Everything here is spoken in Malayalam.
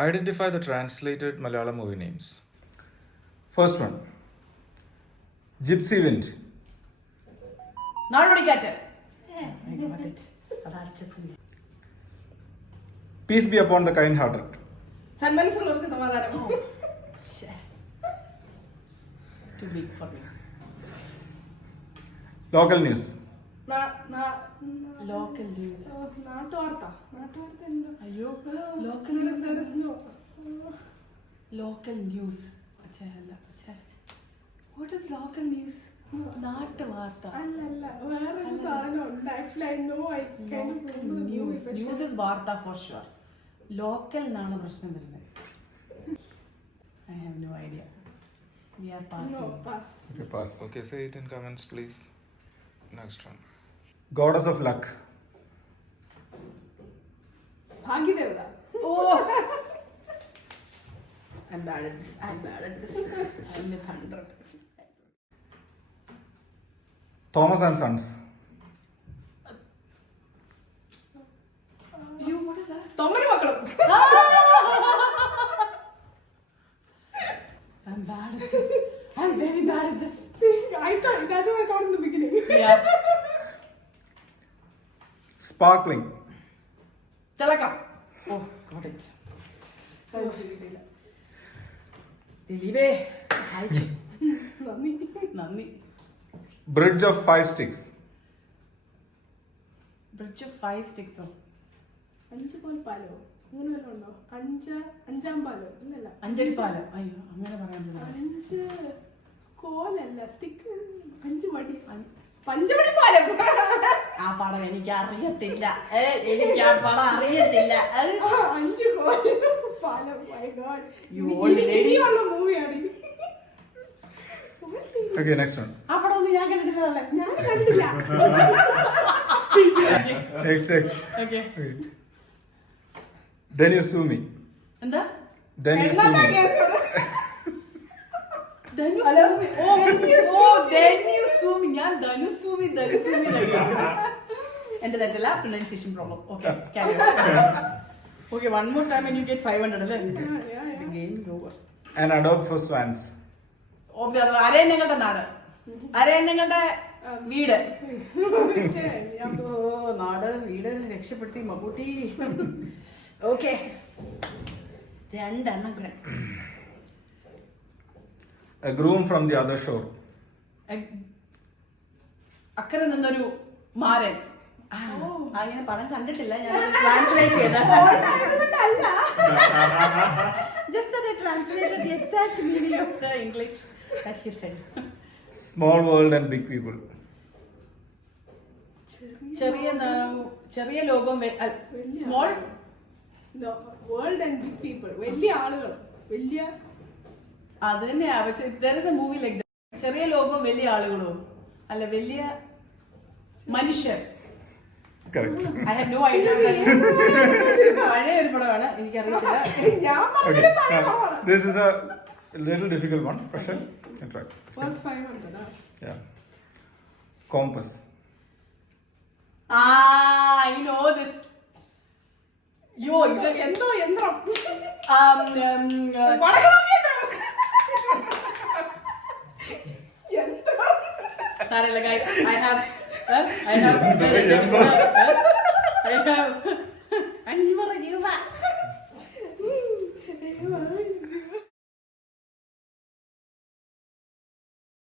Identify the translated Malayalam movie names. First one. Gypsy Wind. Nadodikkattu. Peace be upon the kind-hearted. സന്മനസ്സുള്ളവർക്ക് സമാധാനം. Too big for me. Local news. Local news. നാട്ടുവാർത്ത എന്തോ. അയ്യോ, local news. Local news. അല്ല. What is local news? നാട്ടുവാർത്ത. അല്ല വേറൊരു സാധനം ഉണ്ട്. Actually I know I can news. News is വാർത്ത for sure. Local എന്നാണ് പ്രശ്നം വരുന്നത്. I have no idea. We are passing. No, pass. Okay, pass. Okay, say it in comments, please. Next one. Goddess of luck. Bhagyadevatha. Oh! I'm bad at this. I'm with 100. Thomas and Sons. You, what is that? തൊമ്മനും മക്കളും. I'm bad at this. I'm very bad at this. That's what I thought in the beginning. Yeah. Sparkling. Telakam. Oh, got it. ദിലീപേ അയച്ചു. നന്ദി. Bridge of 5 sticks. Bridge of 5 sticks. 5 കോൽ പാലോ 3 വല്ലതും ഉണ്ടോ? അഞ്ചാം പാലോ ഇല്ലല്ല. അഞ്ചടി പാലം. അയ്യോ, അങ്ങനെ പറയാൻ പറ്റില്ല. 5 കോലല്ല, സ്റ്റിക്ക്. 5 വടി. പഞ്ചവടി പാലം. ആ പടം എനിക്ക് അറിയത്തില്ല. എനിക്ക് ആ പടം അറിയത്തില്ല. 5 കോൽ പാലം. My God. You old lady. ഇനിയുള്ള മൂവിയാണ്. Okay, next one. ആ പടം ഒന്നും ഞാൻ കണ്ടിട്ടില്ല. ഞാൻ കണ്ടില്ല. Next. Okay. Then you sue me. എന്താ? Then you sue me. Then you sue me. Oh, then you sue me. ഞാൻ ധനു sue me. എന്റെ തെറ്റല്ല, pronunciation problem. Okay, carry on. Okay, one more time and you get 500 അല്ലേ? The game is over. An adobe for swans. അരയന്നങ്ങളുടെ നാട്, അരയന്നങ്ങളുടെ വീട്. നാട് വീട് രക്ഷപ്പെടുത്തി മമ്മൂട്ടി. ഓക്കെ, 2 എണ്ണം കൂടെ. A groom from the other shore. അക്കരെ നിന്നൊരു മാരൻ. അങ്ങനെ പടം കണ്ടിട്ടില്ല, ഞാൻ ട്രാൻസ്ലേറ്റ് ചെയ്ത. Just that I translated the exact meaning of the English that he said. Small world and big people. ചെറിയ ലോകം. Small world and big people. വലിയ ആളുകൾ, വലിയ. അത് തന്നെയാ. പക്ഷെ there is a movie like that. ചെറിയ ലോകവും വലിയ ആളുകളും അല്ല, വലിയ മനുഷ്യർ. Correct. I have no idea. പഴയ ഒരു പടമാണ്, എനിക്കറിയത്തില്ല. Okay. This is a little difficult one. Question. Can try. Worth 500. Yeah. Compass. I know this. യോ, ഇത് എന്തോ യന്ത്രം. സാരമില്ല guys, I have